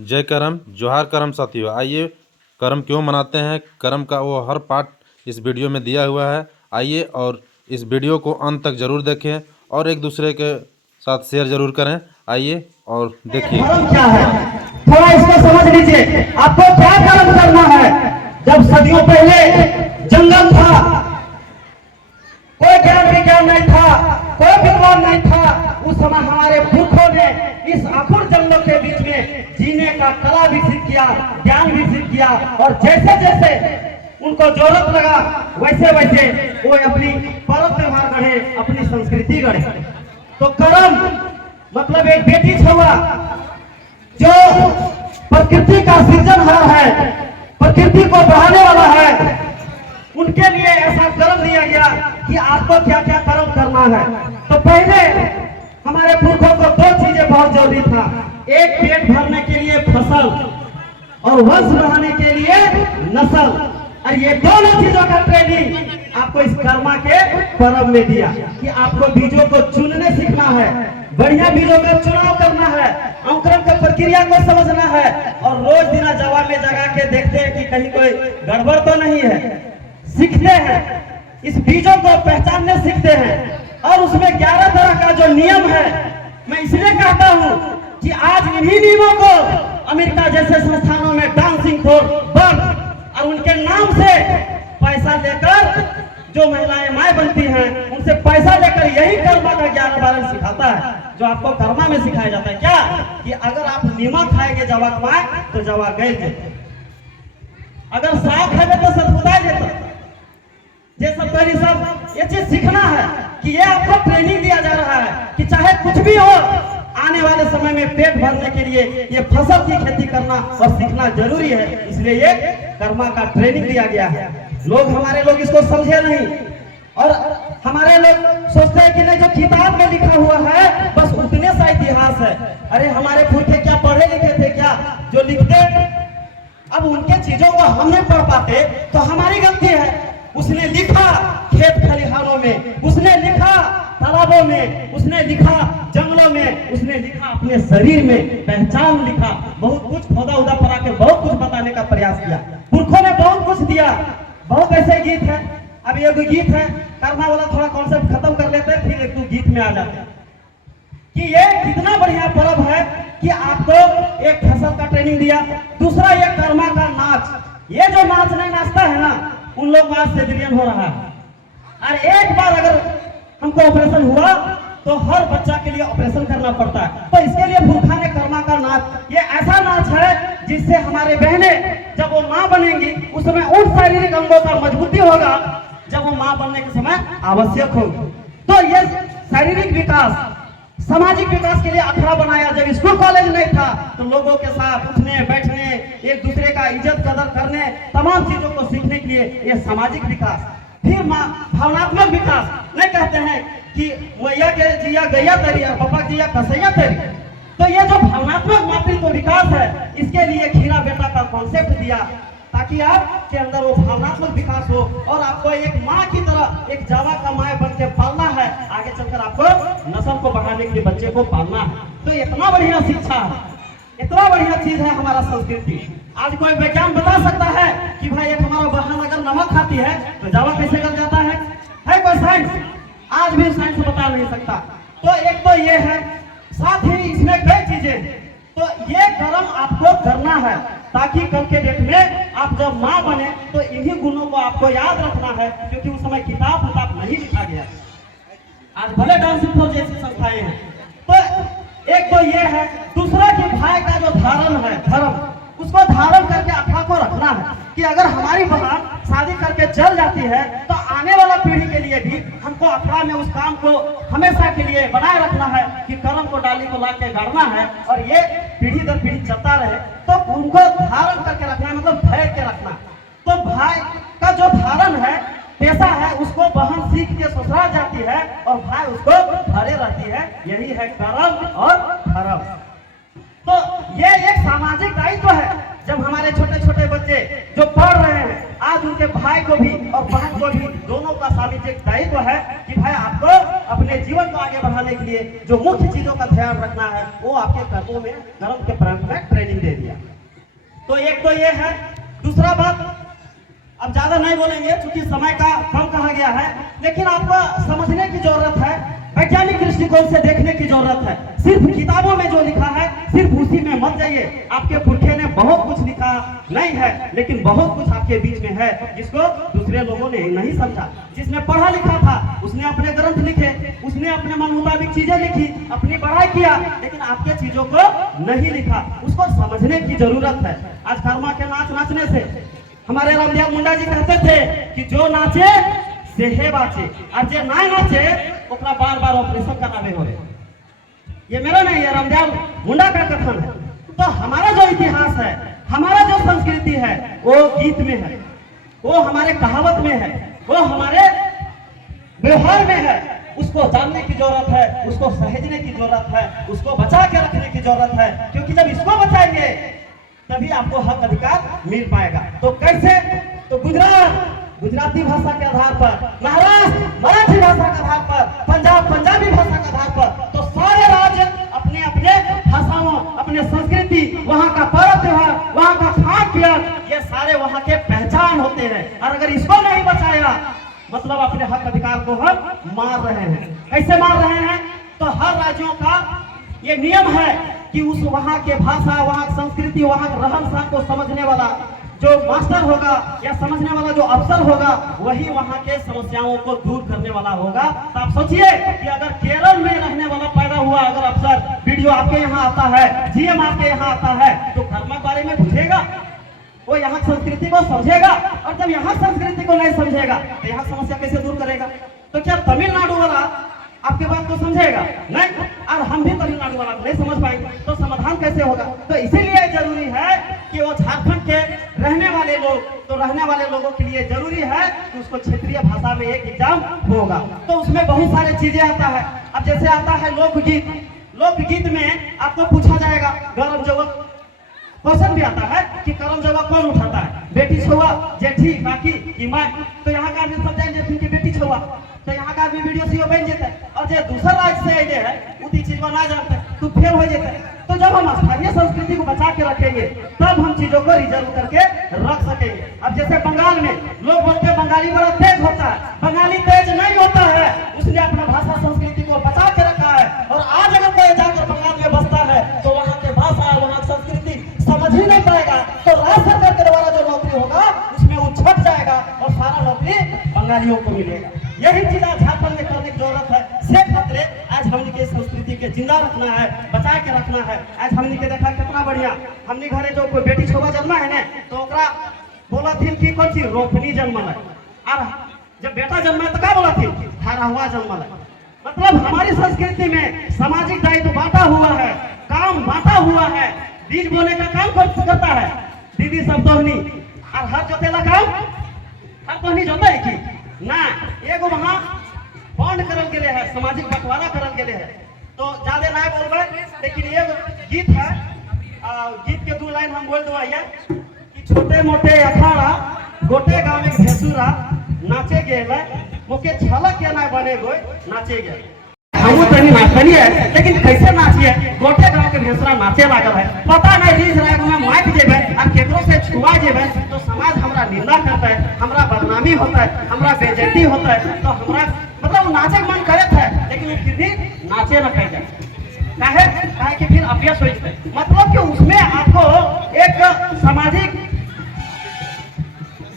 जय करम, जोहार करम साथियों। आइए करम क्यों मनाते हैं, करम का वो हर पार्ट इस वीडियो में दिया हुआ है। आइए और इस वीडियो को अंत तक जरूर देखें और एक दूसरे के साथ शेयर जरूर करें। आइए और देखिए धर्म क्या है, थोड़ा इसको समझ लीजिए। आपको क्या कर्म करना है। जब सदियों पहले जंगल था, कोई ज्ञान विज्ञान नहीं था, कोई विद्वान नहीं था, उस समय हमारे पुरखों ने इस आखुर जंगलों के बीच में जीने का कला विकसित किया, ज्ञान विकसित किया, और जैसे जैसे उनको जरूरत लगा वैसे वैसे वो अपनी पर्व त्योहार गढ़े, अपनी संस्कृति गढ़े। तो कर्म मतलब एक बेटी छुआ जो प्रकृति का सृजनहार है, प्रकृति को बढ़ाने वाला है, उनके लिए ऐसा कर्म दिया गया कि आपको क्या क्या कर्म करना है। तो पहले हमारे पुरखों को दो चीजें बहुत जरूरी था। एक पेट भरने के लिए फसल और वंश बढ़ाने के लिए नस्ल। और ये दोनों चीजों का ट्रेनिंग आपको इस कर्मा के पर्व में दिया कि आपको बीजों को चुनने सीखना है, बढ़िया बीजों का चुनाव करना है, अंकुरण की प्रक्रिया को समझना है, और रोज दिन जवाब में जगा के देखते हैं कि कहीं कोई गड़बड़ तो नहीं है। सीखते हैं, इस बीजों को पहचानने सीखते हैं, और उसमें 11 तरह का जो नियम है, मैं इसलिए कहता हूं कि आज इन्हीं नियमों को अमेरिका जैसे संस्थानों में डांसिंग फॉर बर्थ और उनके नाम से पैसा लेकर जो महिलाएं माए बनती हैं, उनसे पैसा लेकर यही कर्मा का ज्ञान बारे सिखाता है, जो आपको कर्मा में सिखाया जाता है। क्या कि अगर आप नीमक खाएंगे जवा कमाए तो जवा गए, अगर साग खाएंगे तो सतपुताए देता। ये सब पहली सब ये चीज सीखना है कि ये आपको ट्रेनिंग दिया जा रहा है कि चाहे कुछ भी हो, आने वाले समय में पेट भरने के लिए ये फसल की खेती करना और सीखना जरूरी है। इसलिए ये कर्मा का ट्रेनिंग दिया गया है। हमारे लोग इसको समझे नहीं, और हमारे लोग सोचते हैं कि नहीं, जो किताब में लिखा हुआ है बस उतने सा इतिहास है। अरे हमारे पुरखे क्या पढ़े लिखे थे क्या जो लिखते? अब उनके चीजों को हम नहीं पढ़ पाते तो हमारी गलती है। उसने लिखा खेत खलिहानों में, उसने लिखा तालाबों में, उसने लिखा जंगलों में, उसने लिखा अपने शरीर में, पहचान लिखा, बहुत कुछ खोदा उदा पड़ा के बहुत कुछ बताने का प्रयास किया। पुरखों ने बहुत कुछ दिया। बहुत ऐसे गीत है, अब ये गीत है कर्मा वाला, थोड़ा कॉन्सेप्ट खत्म कर लेते हैं फिर एक दो गीत में आ जाते हैं कि ये कितना बढ़िया पर्व है कि आपको एक फसल का ट्रेनिंग दिया। दूसरा ये कर्मा का नाच, ये जो नाच नहीं नाचता है ना, उन लोग आज सेजरियन हो रहा है। और एक बार अगर हमको ऑपरेशन हुआ तो हर बच्चा के लिए ऑपरेशन करना पड़ता है। तो इसके लिए पुरखा ने कर्मा का नाच, ये ऐसा नाच है जिससे हमारे बहनें जब वो माँ बनेंगी उस समय उन शारीरिक अंगों का मजबूती होगा जब वो माँ बनने के समय आवश्यक होगी। तो ये शारीरिक विकास, सामाजिक विकास के लिए अखाड़ा बनाया। जब स्कूल कॉलेज नहीं था तो लोगों के साथ उठने बैठने, एक दूसरे का इज्जत कदर करने, तमाम चीजों को सीखने के लिए ये सामाजिक विकास। फिर भावनात्मक विकास, नहीं कहते हैं कि मैया के जिया गैया तरी और पापा जिया कसैया तरी। तो ये जो भावनात्मक मातृत्व विकास है, इसके लिए खीरा बेटा का कॉन्सेप्ट दिया ताकि आपके अंदर वो भावनात्मक विकास हो और आपको एक माँ की तरह एक जावा का माए बन के पालना है। आगे चलकर आपको नस्ल को बढ़ाने के लिए बच्चे को पालना है। तो इतना बढ़िया शिक्षा है, इतना बढ़िया चीज है हमारा संस्कृति। आज कोई वैज्ञान बता सकता है कि भाई एक हमारा बहन अगर नमक खाती है तो जावा कैसे कर जाता है कोई साइंस? आज भी साइंस बता नहीं सकता। तो एक तो ये है, साथ ही इसमें कई चीजें। तो ये कर्म आपको करना है ताकि कल के डेट में आप जब माँ बने तो इन्हीं गुणों को आपको याद रखना है, क्योंकि उस समय किताब नहीं लिखा गया। आज भले डांसिंग फॉर जैसी संस्थाएं हैं। तो एक तो ये है। दूसरा कि भाई का जो धारण है, धर्म, उसको धारण करके अखड़ा को रखना है कि अगर हमारी बहन शादी करके चल जाती है तो आने वाला पीढ़ी के लिए भी हमको अखड़ा में उस काम को हमेशा के लिए बनाए रखना है कि कर्म को डाली को ला के गाड़ना है और ये पीढ़ी दर पीढ़ी चलता रहे। तो उनको धारण करके रखना है, मतलब धैर्य के रखना। तो भाई का जो धारण है, पेशा है, उसको बहन सीख के ससुराल जाती है और भाई उसको घरे रहती है। यही है कर्म और धर्म। तो ये एक सामाजिक दायित्व है। जब हमारे छोटे छोटे बच्चे जो पढ़ रहे हैं, आज उनके भाई को भी और बहन को भी दोनों का सामाजिक दायित्व है कि भाई आपको अपने जीवन को आगे बढ़ाने के लिए जो मुख्य चीजों का ध्यान रखना है वो आपके कर्मों में, कर्म के प्रारंभ में ट्रेनिंग दे दिया। तो एक तो ये है। दूसरा बात, अब ज्यादा नहीं बोलेंगे क्योंकि समय का कम कहा गया है, लेकिन आपको समझने की जरूरत है, वैज्ञानिक दृष्टिकोण से देखने की जरूरत है। सिर्फ किताबों में जो लिखा है सिर्फ उसी में मत जाइए। आपके पुरखे ने बहुत कुछ लिखा नहीं है, लेकिन बहुत कुछ आपके बीच में है जिसको दूसरे लोगों ने नहीं समझा। जिसने पढ़ा लिखा था उसने अपने ग्रंथ लिखे, उसने अपने मन मुताबिक चीजें लिखी, अपनी पढ़ाई किया, लेकिन आपके चीजों को नहीं लिखा। उसको समझने की जरूरत है। आज कर्मा के नाच नाचने से हमारे रामदेव मुंडा जी कहते थे कि जो नाचे से है बाचे, और जे ना नाचे ओकरा बार बार ऑपरेशन करावे हो। ये मेरा नहीं है, रामदेव मुंडा का कथन है। तो हमारा जो इतिहास है, हमारा जो संस्कृति है, वो गीत में है, वो हमारे कहावत में है, वो हमारे व्यवहार में है। उसको जानने की जरूरत है, उसको सहेजने की जरूरत है, उसको बचा के रखने की जरूरत है, क्योंकि जब इसको बचाएंगे तभी आपको हक अधिकार मिल पाएगा। तो कैसे? तो गुजराती भाषा के आधार पर, महाराष्ट्र मराठी भाषा के आधार पर, पंजाब पंजाबी भाषा के आधार पर, तो सारे राज्य अपने अपने भाषाओं, अपने संस्कृति, वहाँ का पर्व त्योहार, वहाँ का खान पीन, ये सारे वहाँ के पहचान होते हैं। और अगर इसको नहीं बचाया मतलब अपने हक अधिकार को हम मार रहे हैं। कैसे मार रहे हैं? तो हर राज्यों का ये नियम है कि उस वहाँ के भाषा, वहाँ की संस्कृति, वहाँ के रहन सहन को समझने वाला जो मास्टर होगा या समझने वाला जो अफसर होगा, वही वहाँ के समस्याओं को दूर करने वाला होगा। तो आप सोचिए कि अगर केरल में रहने वाला पैदा हुआ अगर अफसर, वीडियो आपके यहाँ आता है, जीएम आपके यहाँ आता है, तो कर्म के बारे में पूछेगा, वो यहाँ संस्कृति को समझेगा। और जब यहाँ संस्कृति को नहीं समझेगा तो यहाँ समस्या कैसे दूर करेगा? तो क्या तमिलनाडु वाला आपके बात को समझेगा? नहीं। और हम भी तमिलनाडु वाला नहीं समझ पाएंगे, तो समाधान कैसे होगा? तो इसीलिए जरूरी है कि वो झारखंड के रहने वाले लोग, तो रहने वाले लोगों के लिए जरूरी है कि उसको क्षेत्रीय भाषा में एक एग्जाम होगा। तो उसमें बहुत सारे चीजें आता है। अब जैसे आता है लोकगीत, लोकगीत में आपको पूछा जाएगा गरम जवक, क्वेश्चन भी आता है कि करम जवाब कौन उठाता है, बेटी छुआ, जेठी, काकी कि माँ? तो यहाँ का आदमी सब जान जाते कि बेटी छुआ, तो यहाँ का आदमी वीडियो सीओ बन जाता है। और जो दूसरा राज्य से आए हैं उसी चीज को ना जानते तो फेल हो जाता है। तो जब हम स्थानीय संस्कृति को बचा के रखेंगे तब हम चीजों को रिजर्व करके रख सकेंगे। अब जैसे बंगाल में लोग बोलते हैं बंगाली बड़ा तेज होता है, बंगाली तेज नहीं होता है, उसने अपना भाषा संस्कृति को बचा के रखा है। और आज अगर कोई जाकर बंगाल में बसता है तो वहाँ के भाषा, वहाँ की संस्कृति समझ ही नहीं पाएगा। तो राज्य सरकार के द्वारा जो नौकरी होगा उसमें वो छट जाएगा और सारा नौकरी बंगालियों को मिलेगा। यही चीज आज झारखंड में करने की जरूरत है। से खतरे आज हमने के संस्कृति के जिंदा रखना है, बचा के रखना है। आज हमने के देखा कितना बढ़िया, हमने घरे जो कोई बेटी छोवा जन्मा है ना, तो ओकरा बोला थी कि कौन चीज रोपनी जन्मल है, और जब बेटा जन्मा तो क्या बोला थी, हरहुआ जन्मल है। मतलब हमारी संस्कृति में सामाजिक दायित्व बांटा हुआ है, काम बांटा हुआ है। बीज बोने का काम करता है दीदी सब दोहनी, और हर जोतेला काम हर दोहनी जोता है कि ना, एगो वहाँ बॉन्ड करल गेले है, सामाजिक बंटवारा करल गेले है। तो ज्यादा ना बोलबे, लेकिन ये गीत है, गीत के दो लाइन हम बोल दो कि छोटे मोटे अखाड़ा गोटे गाँव में भेसुरा नाचे गेले, मोके छलक या ना बने गो नाचे गए। हम तनी नाचनी है, लेकिन कैसे नाचिए? गोटे गांव के भेसरा नाचे लागल है, पता नहीं रीस राग में माइक जेबे और केकरो से छुआ जेबे तो समाज हमरा निंदा करता है, हमरा बदनामी होता है, हमरा बेइज्जती होता है। तो हमरा मतलब नाचे मन करत है, लेकिन वो फिर भी नाचे न कह जाए, काहे कि फिर अभ्यास हो जाए। मतलब कि उसमें आपको एक सामाजिक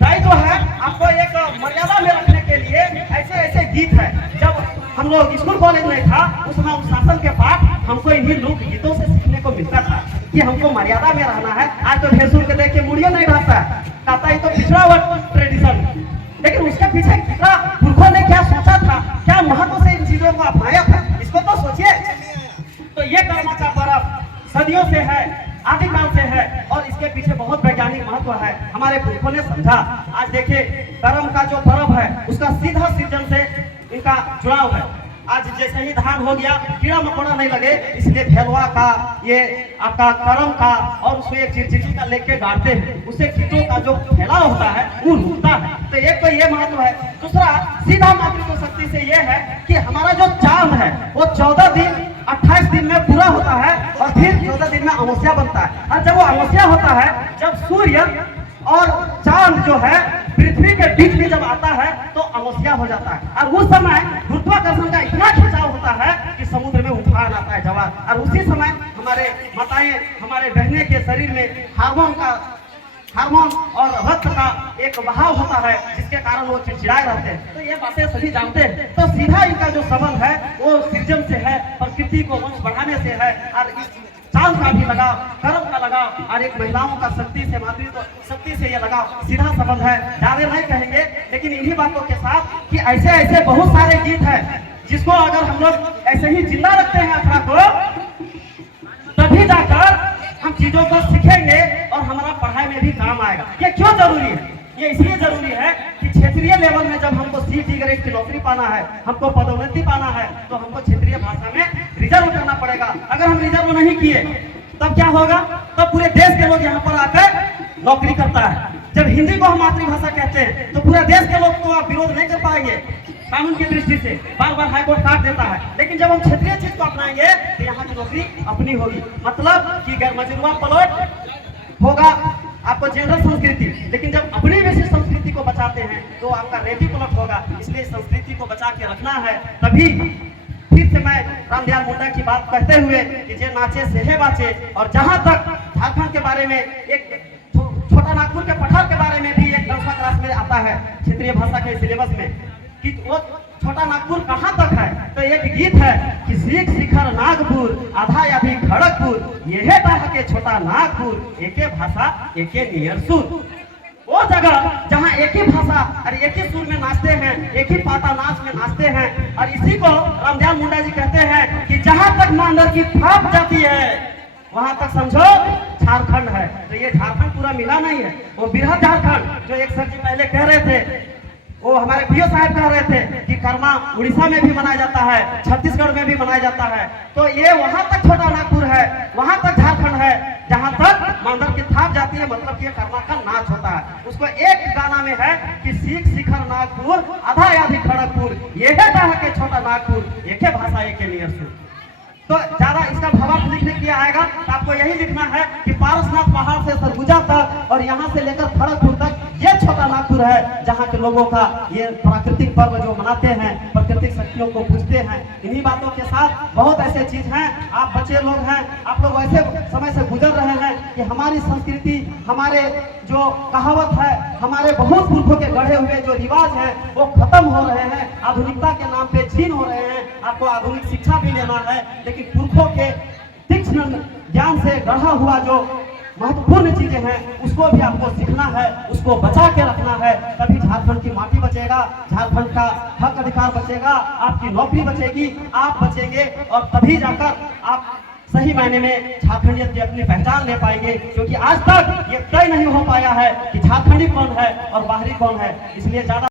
दायित्व है, आपको एक मर्यादा में रखने के लिए ऐसे ऐसे गीत है। जब हम लोग स्कूल कॉलेज में था उसमें शासन के पाठ हमको इन्हीं लोक गीतों से सीखने को मिलता था कि हमको मर्यादा में रहना है। आज तो भेसूर के देख के मुड़ियो नहीं रहता है, कहता है तो पिछड़ा हुआ ट्रेडिशन, लेकिन उसके पीछे कितना पुरखों ने क्या सोचा था, क्या महत्व से इन चीजों को अपनाया था, इसको तो सोचिए। तो ये कर्मा का पर्व सदियों से है, आदिकाल से है, और इसके पीछे बहुत वैज्ञानिक महत्व है, हमारे पुरखों ने समझा। आज देखिए कर्म का जो पर्व है उसका सीधा सृजन से इनका जुड़ाव है। आज जैसे ही धान हो गया कीड़ा मकोड़ा नहीं लगे, इसलिए खेलवा का, ये आपका कर्म का, और उसको एक चिड़चिड़ी का लेके गाड़ते हैं, उससे कीटों का जो फैलाव होता है वो रुकता है। तो एक तो ये महत्व है। दूसरा सीधा मातृत्व शक्ति से ये है कि हमारा जो चांद है वो 14 दिन 28 दिन में पूरा होता है और फिर 14 दिन में अमावस्या बनता है। और जब वो अमावस्या होता है, जब सूर्य और चांद जो है पृथ्वी के बीच में जब आता है तो अमावस्या हो जाता है। और उस समय गुरुत्वाकर्षण का इतना खिंचाव होता है कि समुद्र में उफान आता है, जवाब। और उसी समय हमारे माताएं, हमारे बहने के शरीर में हार्मोन और रक्त का एक बहाव होता है, जिसके कारण वो चिड़चिड़ाए रहते हैं। तो ये बातें सभी जानते हैं। तो सीधा इनका जो संबंध है वो सृजन से है, प्रकृति को वंश बढ़ाने से है। और इस चांद का भी लगाव, कर्म का लगाव और एक महिलाओं का शक्ति से, मातृत्व शक्ति से ये लगाव सीधा संबंध है। ज्यादा नहीं कहेंगे, लेकिन इन्हीं बातों के साथ कि ऐसे ऐसे बहुत सारे गीत हैं जिसको अगर हम लोग ऐसे ही जिंदा रखते हैं अखड़ा को, तभी जाकर हम चीजों को सीखेंगे और हमारा पढ़ाई में भी काम आएगा। ये क्यों जरूरी है? ये इसलिए जरूरी है कि क्षेत्रीय लेवल में जब हमको सीटी ग्रेड की नौकरी पाना है, हमको पदोन्नति पाना है, तो हमको क्षेत्रीय भाषा में रिजर्व करना पड़ेगा। अगर हम रिजर्व नहीं किए तब क्या होगा? तब पूरे देश के लोग यहाँ पर आकर नौकरी करता है। जब हिंदी को हम मातृभाषा कहते हैं तो पूरा देश के लोग तो आप विरोध नहीं कर पाएंगे कानून की दृष्टि से, बार बार हाईकोर्ट काट देता है। लेकिन जब हम क्षेत्रीय चीज को अपनाएंगे तो यहाँ की नौकरी अपनी होगी। मतलब कि गैर मजरूआ प्लॉट होगा आपको जनरल संस्कृति, लेकिन जब अपनी विशिष्ट संस्कृति को बचाते हैं तो आपका रेडी प्लॉट होगा। इसलिए संस्कृति को बचा के रखना है। तभी फिर से मैं रामदयाल मुंडा की बात कहते हुए कि जे नाचे सेहे बाचे। और जहाँ तक झारखंड के बारे में, एक छोटा नागपुर के पठार के बारे में भी एक 10वां क्लास में आता है क्षेत्रीय भाषा के सिलेबस में, कि वो छोटा नागपुर कहाँ तक है। तो एक गीत है कि सीख शिखर नागपुर आधा या भी खड़गपुर, यह डाह के छोटा नागपुर, एके भाषा एके नियर सुर। वो जगह जहाँ एक ही भाषा और एक ही सुर में नाचते हैं, एक ही पाता नाच में नाचते हैं। और इसी को रामदयाल मुंडा जी कहते हैं कि जहाँ तक मांडर की थाप जाती है वहां तक समझो झारखंड है। तो ये झारखंड पूरा मिला नहीं है, वो बिरहा झारखंड जो एक सर जी पहले कह रहे थे, वो हमारे पीओ साहब कह रहे थे कि कर्मा उड़ीसा में भी मनाया जाता है, छत्तीसगढ़ में भी मनाया जाता है। तो ये वहां तक छोटा नागपुर है, वहां तक झारखंड है जहां तक मांडर की थाप जाती है। मतलब कि कर्मा का नाच होता है। उसको एक गाना में है कि सीख शिखर नागपुर आधा आधी खड़गपुर, यह डाह के छोटा नागपुर, एक भाषा एक नियर सुर। तो ज्यादा इसका भावार्थ लिखने के लिए आएगा तो आपको यही लिखना है कि पारसनाथ पहाड़ से सरगुजा तक और यहाँ से लेकर खड़गपुर तक ये छोटा नागपुर है, जहाँ के लोगों का ये प्राकृतिक पर्व जो मनाते हैं, प्राकृतिक शक्तियों को पूजते हैं। इन्हीं बातों के साथ बहुत ऐसे चीज हैं, आप बच्चे लोग हैं, आप लोग ऐसे समय से गुजर रहे हैं कि हमारी संस्कृति, हमारे जो कहावत है, हमारे बहुत पुरखों के गढ़े हुए जो रिवाज हैं वो खत्म हो रहे हैं, आधुनिकता के नाम पे छीन हो रहे हैं। आपको आधुनिक शिक्षा भी लेना है, लेकिन पुरखों के तीक्ष्ण ज्ञान से गढ़ा हुआ जो महत्वपूर्ण चीजें हैं उसको भी आपको सीखना है, उसको बचा के रखना है। तभी झारखंड की माटी बचेगा, झारखंड का हक अधिकार बचेगा, आपकी नौकरी बचेगी, आप बचेंगे और तभी जाकर आप सही मायने में झारखंडियत की अपनी पहचान ले पाएंगे। क्योंकि आज तक ये तय नहीं हो पाया है कि झारखंडी कौन है और बाहरी कौन है। इसलिए ज्यादा